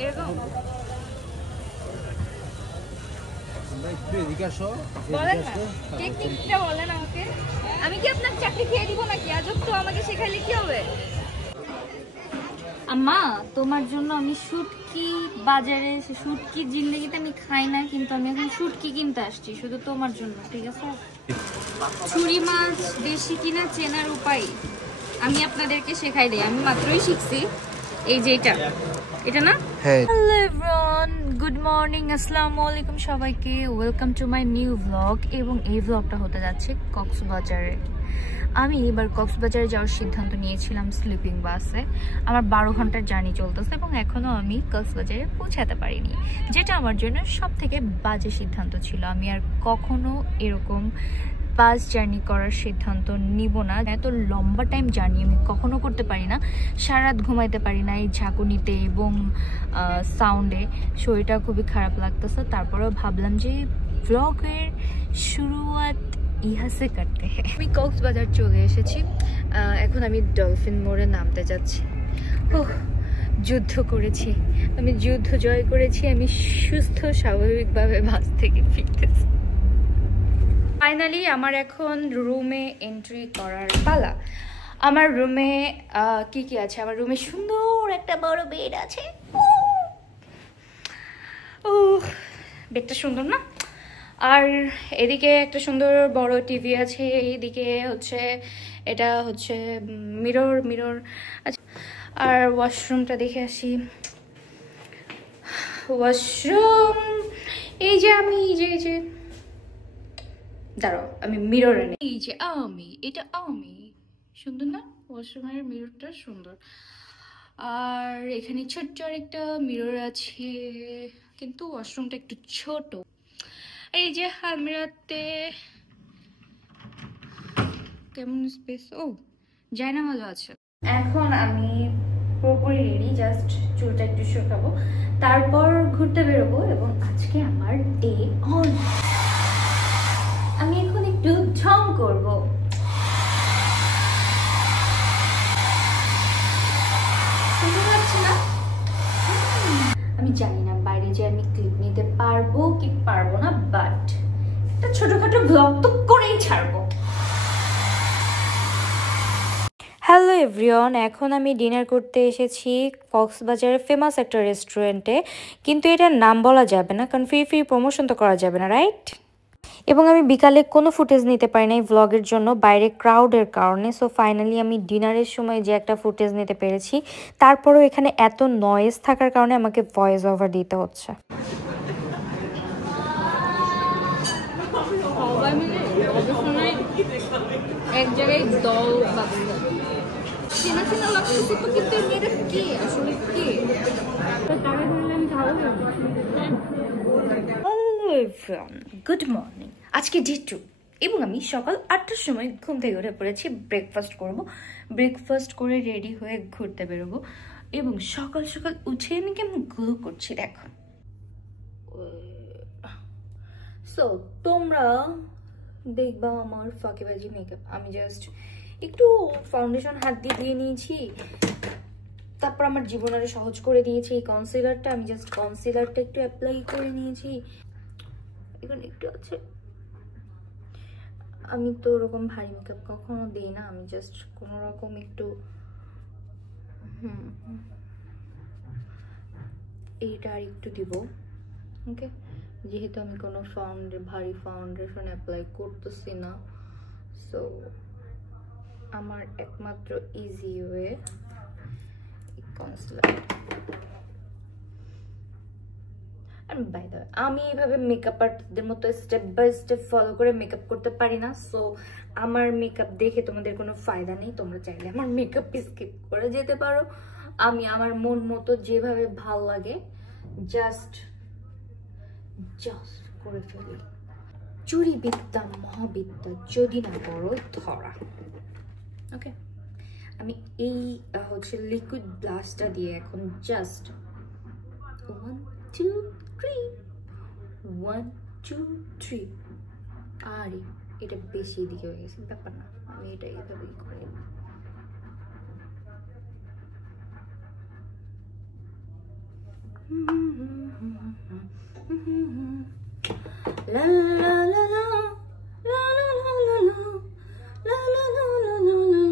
এরকম টেকনিকটা বলেন আমাকে। আমি কি আপনার চাকরি খেয়ে দিব নাকি? আজব তো, আমাকে শেখাইলে কি হবে? আম্মা, তোমার জন্য আমি শুটকি বাজারে এসে, শুটকি জিন্দেগিতে আমি খাই না, কিন্তু আমি এখন শুটকি কিনতে আসছি শুধু তোমার জন্য, ঠিক আছে? ছুরি মাছ দেশি কিনা চেনার উপায় আমি আপনাদেরকে শেখাই দিই, আমি মাত্রই শিখছি। এই যে এটা না? হ্যালো এভরিওয়ান, গুড মর্নিং, আসসালামু আলাইকুম সবাইকে, welcome to my new blog. এবং এই ব্লগটা হতে যাচ্ছে কক্সবাজারে। আমি এবার কক্সবাজারে যাওয়ার সিদ্ধান্ত নিয়েছিলাম স্লিপিং বাসে। আমার 12 ঘন্টার জার্নি চলতেছে এবং এখনও আমি কক্সবাজারে পৌঁছাতে পারিনি, যেটা আমার জন্য সব থেকে বাজে সিদ্ধান্ত ছিল। আমি আর কখনো এরকম বাস জার্নি করার সিদ্ধান্ত নিব না। এত লম্বা টাইম জার্নি আমি কখনো করতে পারি না, সারা রাত ঘুমাইতে পারি না এই ঝাঁকুনিতে এবং সাউন্ডে, শরীরটা খুবই খারাপ লাগতেছে। তারপরেও ভাবলাম যে ব্লগের শুরুয়াত ইহা সে করতে হ্যাঁ। আমি কক্সবাজার চলে এসেছি, এখন আমি ডলফিন মোড়ে নামতে যাচ্ছি। ওহ, যুদ্ধ করেছি আমি, যুদ্ধ জয় করেছি আমি, সুস্থ স্বাভাবিকভাবে বাস থেকে ফিরতেছি। ফাইনালি আমার এখন রুমে এন্ট্রি করার পালা। আমার রুমে কি কি আছে? আমার রুমে সুন্দর একটা বড় বেড আছে। ও, বেডটা সুন্দর না? আর এদিকে একটা সুন্দর বড় টিভি আছে, এইদিকে হচ্ছে এটা হচ্ছে মিরর আচ্ছা। আর ওয়াশরুমটা দেখে আসি। ওয়াশরুম এই যে আমি এই যে দাঁড়াও, আমি মিরর এনে, এই যে এটা আমি, সুন্দর না? ওয়াশরুমের মিররটা সুন্দর। আর এখানে ছোট্ট একটা মিরর আছে, কিন্তু ওয়াশরুমটা একটু ছোট। এই যে আলমিরাতে কেমন স্পেস, ও জায়নামাজও আছে। এখন আমি পুরোপুরি রেডি, জাস্ট চুলটা একটু শুকাবো, তারপর ঘুরতে বেরোবো। এবং আজকে আমার ডে অন, আমি এখন একটু ঢং করবো। সুন্দর লাগছে না? আমি জানি না বাইরে যে আমি ক্লিপ নিতে পারবো কি পারবো না, বাট একটা ছোটখাটো ব্লগ তো করেই ছাড়বো। হ্যালো এভরিওয়ান, এখন আমি ডিনার করতে এসেছি কক্সবাজারের ফেমাস একটা রেস্টুরেন্টে, কিন্তু এটার নাম বলা যাবে না কারণ ফ্রি প্রমোশন তো করা যাবে না, রাইট? এবং আমি বিকালে কোনো ফুটেজ নিতে পারি না এই ভ্লগের জন্য, বাইরে ক্রাউডের কারণে। সো ফাইনালি আমি ডিনারের সময় যে একটা ফুটেজ নিতে পেরেছি, তারপরেও এখানে এত নয়েজ থাকার কারণে আমাকে ভয়েস ওভার দিতে হচ্ছে। এক জায়গায় দল চেনা চেনা লাগতেছে তো, কিন্তু মেয়েটা কে আসলে কে? গুড মর্নিং, আজকে ডে 2 এবং আমি সকাল 8টার সময় ঘুম থেকে উঠে পড়েছি। ব্রেকফাস্ট করব, ব্রেকফাস্ট করে রেডি হয়ে ঘুরতে বেরোবো। এবং সকাল সকাল উঠে আমি কেমন গ্লো করছি দেখো। সো তোমরা দেখবা আমার ফাঁকিবাজি মেকআপ। আমি জাস্ট একটু ফাউন্ডেশন হাত দিয়ে দিয়ে নিয়েছি, তারপর আমার জীবন আরো সহজ করে দিয়েছি এই কনসিলারটা। আমি জাস্ট কনসিলারটা একটু অ্যাপ্লাই করে নিয়েছি, এখানে একটু আছে। আমি তো ওরকম ভারী মেকআপ কখনো দিই না, আমি জাস্ট কোনো রকম একটু এইটা আর একটু দিব, ওকে? যেহেতু আমি কোনো ভারী ফাউন্ডেশন অ্যাপ্লাই করতেছি না, সো আমার একমাত্র easy way concealer. By the way, আমি এইভাবে মেকআপ আর্টিস্টদের মতো স্টেপ বাই স্টেপ ফলো করে মেকআপ করতে পারি না, সো আমার মেকআপ দেখে তোমাদের কোনো ফায়দা নেই। তোমরা চাইলে আমার মেকআপ স্কিপ করে যেতে পারো, আমি আমার মন মতো যেভাবে ভাল লাগে জাস্ট করে ফেলি। চুরি বিদ্যা মহাবিদ্যা যদি না করো ধরা, ওকে? আমি এই হচ্ছে লিকুইড ব্লাশটা দিয়ে এখন জাস্ট 1 2 3 1 2 3। আরে এটা বেশি দিকে হয়ে গেছে, ব্যাপার না, আমি এটা এইভাবেই করি। La la la la la la la la la la la la la la la la.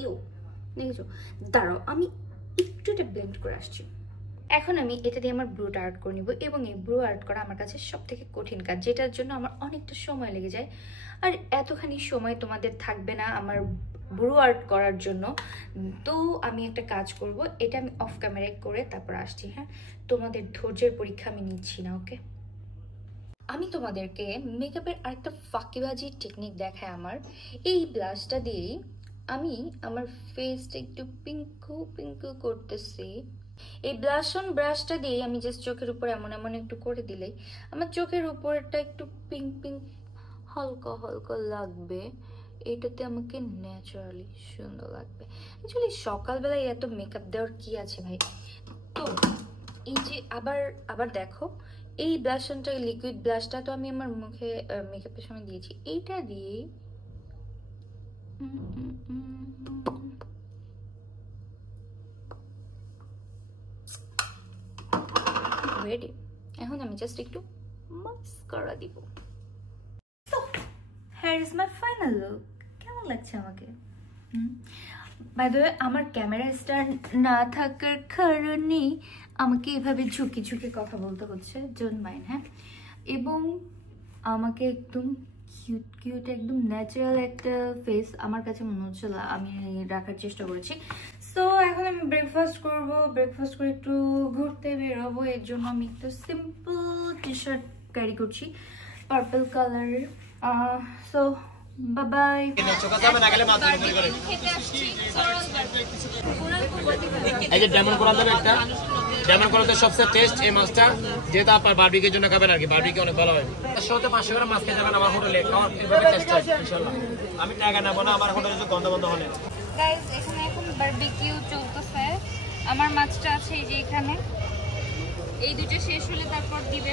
You দেখেছো, দাঁড়াও আমি একটু এটা ব্লেন্ড করে আসছি। এখন আমি এটা দিয়ে আমার ব্রুটা আর্ট করে নিব, এবং এই ব্রু আর্ট করা আমার কাছে সব থেকে কঠিন কাজ, যেটার জন্য আমার অনেকটা সময় লেগে যায়। আর এতখানি সময় তোমাদের থাকবে না আমার ব্রু আর্ট করার জন্য। তো আমি একটা কাজ করব, এটা আমি অফ ক্যামেরায় করে তারপর আসছি। হ্যাঁ, তোমাদের ধৈর্যের পরীক্ষা আমি নিচ্ছি না, ওকে? আমি তোমাদেরকে মেকআপের আরেকটা ফাঁকিবাজি টেকনিক দেখায় আমার। এই ব্লাশটা দিয়েই আমি আমার ফেসটা একটু পিঙ্কু পিঙ্কু করতেছি। এই ব্লাশ অন ব্রাশটা দিয়ে আমি জাস্ট চোখের উপর এমন এমন একটু করে দিলেই আমার চোখের উপরটা একটু পিঙ্ক পিঙ্ক হালকা হালকা লাগবে। এটাতে আমাকে ন্যাচারালি সুন্দর লাগবে। অ্যাকচুয়ালি সকালবেলায় এত মেকআপ দেওয়ার কি আছে ভাই? তো এই যে আবার দেখো, এই ব্লাশ অনটা, লিকুইড ব্লাশটা তো আমি আমার মুখে মেকআপের সময় দিয়েছি। এইটা দিয়ে রেডি। এখন আমি জাস্ট একটু মাস্কারা দিব। So here is my final look. কেমন লাগছে আমাকে? বাই দ্য ওয়ে, আমার ক্যামেরা স্ট্যান্ড না থাকার কারণে আমাকে এভাবে ঝুঁকি ঝুঁকি কথা বলতে হচ্ছে, ডোন্ট মাইন্ড। হ্যাঁ, এবং আমাকে একদম কিউট কিউট একদম ন্যাচারাল একটা ফেস আমার কাছে মনে হচ্ছিল আমি রাখার চেষ্টা করেছি। সো এখন আমি ব্রেকফাস্ট করব, ব্রেকফাস্ট করে একটু ঘুরতে বেরোবো। এর জন্য আমি একটু সিম্পল টি শার্ট ক্যারি করছি, পার্পল কালারের। So bye bye. এই যে ডায়মন্ড কোরাল দেবে একটা, ডায়মন্ড কোরালতে সবচেয়ে টেস্ট এই মাছটা, যেটা আপনার বারবিকিউর জন্য খাবেন আর কি। বারবিকিউ অনেক ভালো হয়। 500 গ্রাম মাছ খেয়ে যাবেন আমার হোটেলে, খাওয়ার এভাবে টেস্ট হয় ইনশাআল্লাহ। আমি টাকা নেব না, আমার হোটেলে যে গন্ধ গন্ধ হলে। গাইস, এখানে এখন বারবিকিউ চলতেছে। আমার মাছটা আছে এই যে এখানে, এই দুটো শেষ হলে তারপর দিবে।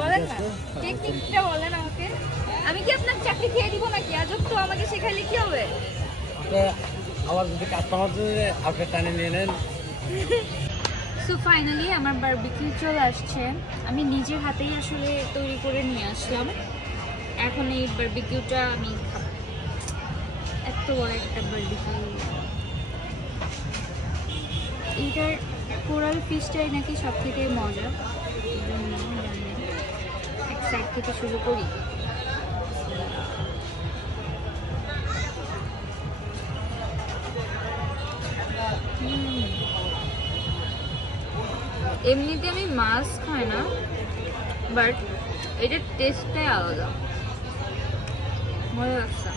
বলেন না, টেকনিকটা বলেন আমাকে। আমি কি আপনার চাকরি খেয়ে দিব নাকি? আজব তো, আমাকে শেখালে কি হবে? আবার যদি কাস্টমার আপনার টানে নিয়ে নেন। সো ফাইনালি আমার বারবিকিউ চলে আসছে। আমি নিজের হাতেই আসলে তৈরি করে নিয়ে আসলাম। এখন এই বারবিকিউটা আমি খাবো। এত বড় একটা বারবিকিউ। এইটার কোরাল ফিশটাই নাকি সব থেকে মজা। এক সাইড থেকে শুরু করি। এমনিতে আমি মাছ খাই না, বাট এটার টেস্টটাই আলাদা, মজা লাগছে।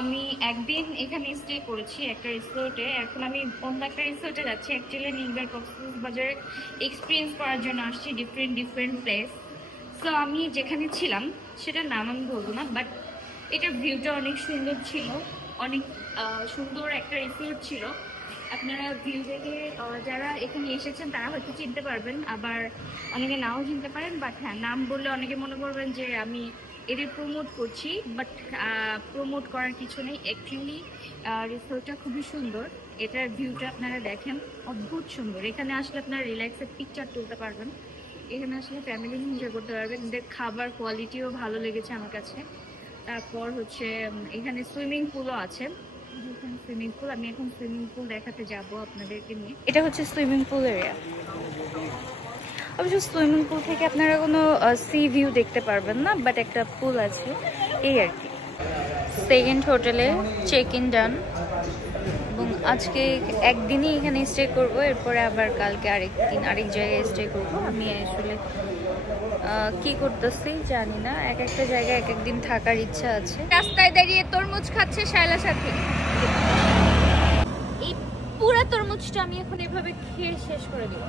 আমি একদিন এখানে স্টে করেছি একটা রিসোর্টে, এখন আমি অন্য একটা রিসোর্টে যাচ্ছি। অ্যাকচুয়ালি নিউবার কক্সবাজারে এক্সপিরিয়েন্স করার জন্য আসছি ডিফারেন্ট প্লেস। সো আমি যেখানে ছিলাম সেটার নাম আমি বলবো না, বাট এটার ভিউটা অনেক সুন্দর ছিল, অনেক সুন্দর একটা রিসোর্ট ছিল। আপনারা ভিউ দেখে যারা এখানে এসেছেন তারা হয়তো চিনতে পারবেন, আবার অনেকে নাও চিনতে পারেন। বাট হ্যাঁ, নাম বললে অনেকে মনে করবেন যে আমি এদের প্রমোট করছি, বাট প্রমোট করার কিছু নেই। অ্যাকচুয়ালি রিসোর্টটা খুবই সুন্দর, এটার ভিউটা আপনারা দেখেন, অদ্ভুত সুন্দর। এখানে আসলে আপনারা রিল্যাক্সের পিকচার তুলতে পারবেন, এখানে আসলে ফ্যামিলি এনজয় করতে পারবেন। এদের খাবার কোয়ালিটিও ভালো লেগেছে আমার কাছে। তারপর হচ্ছে এখানে সুইমিং পুলও আছে। সুইমিং পুল, আমি এখন সুইমিং পুল দেখাতে যাব আপনাদেরকে নিয়ে। এটা হচ্ছে সুইমিং পুল এরিয়া। অবশ্য সুইমিং পুল থেকে আপনারা কোনো সি ভিউ দেখতে পারবেন না, বাট একটা পুল আছে, এই আর কি। সেকেন্ড হোটেলে চেক ইন ডান, এবং আজকে একদিনই এখানে স্টে করব, এরপরে আবার কালকে আরেক জায়গায় স্টে করব। আমি আসলে কি করতেছি জানি না, এক একটা জায়গায় এক একদিন থাকার ইচ্ছা আছে। রাস্তায় দাঁড়িয়ে তরমুজ খাচ্ছে শায়লা সাথী। এই পুরো তরমুজটা আমি এখন এভাবে খেয়ে শেষ করে দিব।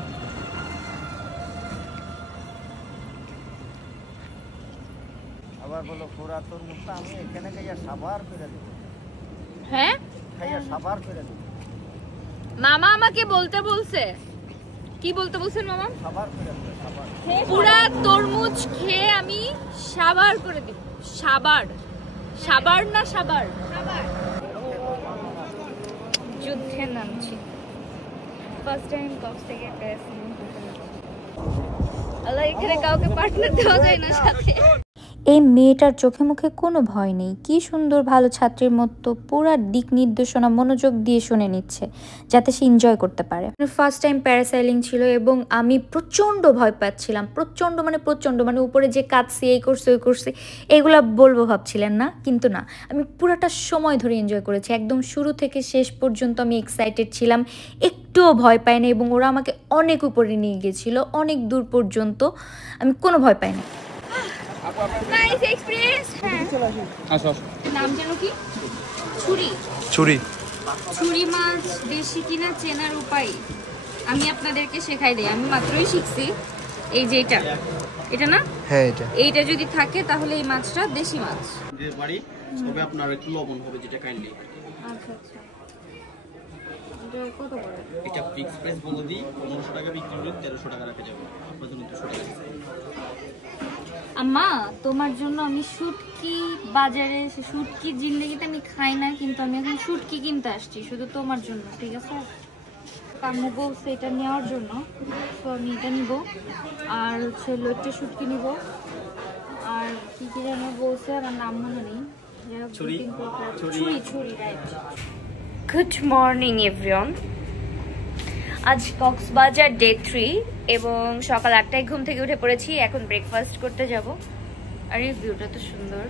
আবার বলো পুরা তরমুজটা আমি এখানে খাইয়া সাবার করে দেব। হ্যাঁ, খাইয়া সাবার করে দেব। মামা আমাকে বলতে বলছে। কি বলতে বলছেন মামা? সাবার করে দেব, সাবার। পুরা তরমুজ খেয়ে আমি সাবার করে দিব। সাবার, সাবার না সাবার? সাবার। দেখে নামছি। ফার্স্ট টাইম কক্স থেকে প্যারাসেলিং করতে। আল্লাহ, এখানে কাউকে পার্টনার দেওয়া যায় না সাথে। এই মেয়েটার চোখে মুখে কোনো ভয় নেই, কি সুন্দর ভালো ছাত্রীর মতো পুরা দিক নির্দেশনা মনোযোগ দিয়ে শুনে নিচ্ছে যাতে সে এনজয় করতে পারে। ফার্স্ট টাইম প্যারাসাইলিং ছিল এবং আমি প্রচণ্ড ভয় পাচ্ছিলাম, প্রচণ্ড মানে উপরে যে কাঁদছি, এই করছি ওই করছি এগুলা বলবো ভাবছিলেন না, কিন্তু না, আমি পুরাটা সময় ধরে এনজয় করেছি। একদম শুরু থেকে শেষ পর্যন্ত আমি এক্সাইটেড ছিলাম, একটুও ভয় পাইনি এবং ওরা আমাকে অনেক উপরে নিয়ে গিয়েছিল, অনেক দূর পর্যন্ত, আমি কোনো ভয় পাইনি। Nice experience. হ্যাঁ, আসো। নাম জানো কি? ছুরি। ছুরি মাছ দেশি কিনা চেনার উপায় আমি আপনাদেরকে শেখাই দেই। আমি মাত্রই শিখছি। এই যে এটা না? হ্যাঁ, এইটা যদি থাকে তাহলে এই মাছটা দেশি মাছ। বাড়ি তবে আপনার একটু লবণ হবে, যেটা কাইন্ডলি। আচ্ছা। এটা কত করে? এটা ফিক্স প্রাইস বলে দিই, 1500 টাকা বিক্রি করলে 1300 টাকা রাখা যাবে। আপনার জন্য 200 টাকা। আম্মা, তোমার জন্য আমি শুটকি বাজারে, শুটকি জিন্দেগিতে আমি খাই না, কিন্তু আমি এখন শুটকি কিনতে আসছি শুধু তোমার জন্য, ঠিক আছে? আম্মু বলছে এটা নেওয়ার জন্য, তো আমি এটা নিব। আর হচ্ছে লইট্টে শুটকি নিব। আর কি যেন বলছে, আমার নাম মনে নেই। ছুরি, রাইট। Good morning everyone. আজ কক্সবাজার ডে 3 এবং সকাল 8টায় ঘুম থেকে উঠে পড়েছি। এখন ব্রেকফাস্ট করতে যাব। আরে ভিউটা তো সুন্দর।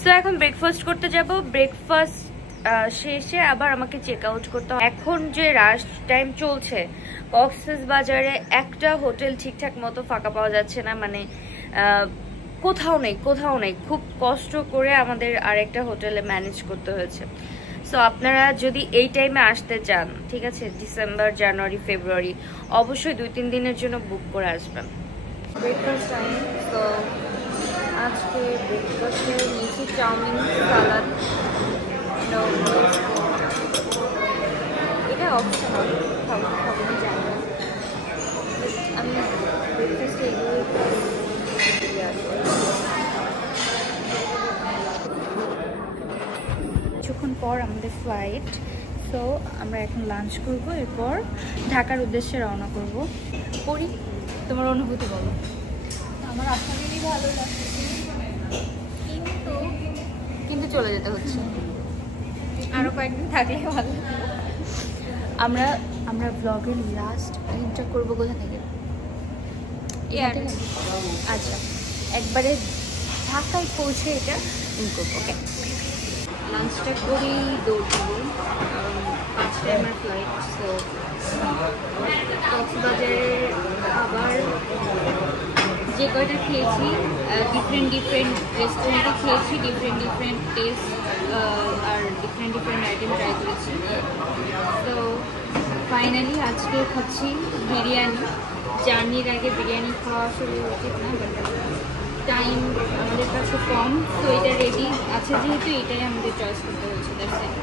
সো এখন ব্রেকফাস্ট করতে যাব। ব্রেকফাস্ট শেষে আবার আমাকে চেক আউট করতে হবে। এখন যে রাশ টাইম চলছে কক্সবাজারে, একটা হোটেল ঠিকঠাক মতো ফাঁকা পাওয়া যাচ্ছে না, মানে কোথাও নেই। খুব কষ্ট করে আমাদের আরেকটা হোটেলে ম্যানেজ করতে হয়েছে। সো আপনারা যদি এই টাইমে আসতে চান, ঠিক আছে, ডিসেম্বর, জানুয়ারি, ফেব্রুয়ারি, অবশ্যই 2-3 দিনের জন্য বুক করে আসবেন। Breakfast time. তো আজকে ব্রেকফাস্টে নিয়েছি চাউমিন, সালাদ, এটা অপশনাল, খাবো না জানি না, আমি ব্রেকফাস্টে এগুলোই কিছুক্ষণ পর আমাদের ফ্লাইট। সো আমরা এখন লাঞ্চ করবো, এরপর ঢাকার উদ্দেশ্যে রওনা করবো। পরি, তোমার অনুভূতি বলো। আমার আসলেই ভালো লাগছে, কিন্তু চলে যেতে হচ্ছে, আরো কয়েকদিন থাকলে ভালো। আমরা ব্লগের লাস্ট এন্ডটা করবো কোথা থেকে? আচ্ছা, একবারে ঢাকায় পৌঁছে এটা করবো। ওকে, লাঞ্চটা করেই দৌড় দেবো, কারণ 5টায় আমার ফ্লাইট। সো কক্সবাজারের খাবার যে কয়টা খেয়েছি, ডিফারেন্ট রেস্টুরেন্টে খেয়েছি, ডিফারেন্ট টেস্ট আর ডিফারেন্ট আইটেম ট্রাই করেছি। তো ফাইনালি আজকে খাচ্ছি বিরিয়ানি। জার্নির আগে বিরিয়ানি খাওয়া আসলে উচিত না, বাট টাইম আমাদের কাছে কম, তো এটা রেডি আছে যেহেতু এটাই আমাদের চয়েস করতে হয়েছে। That's it.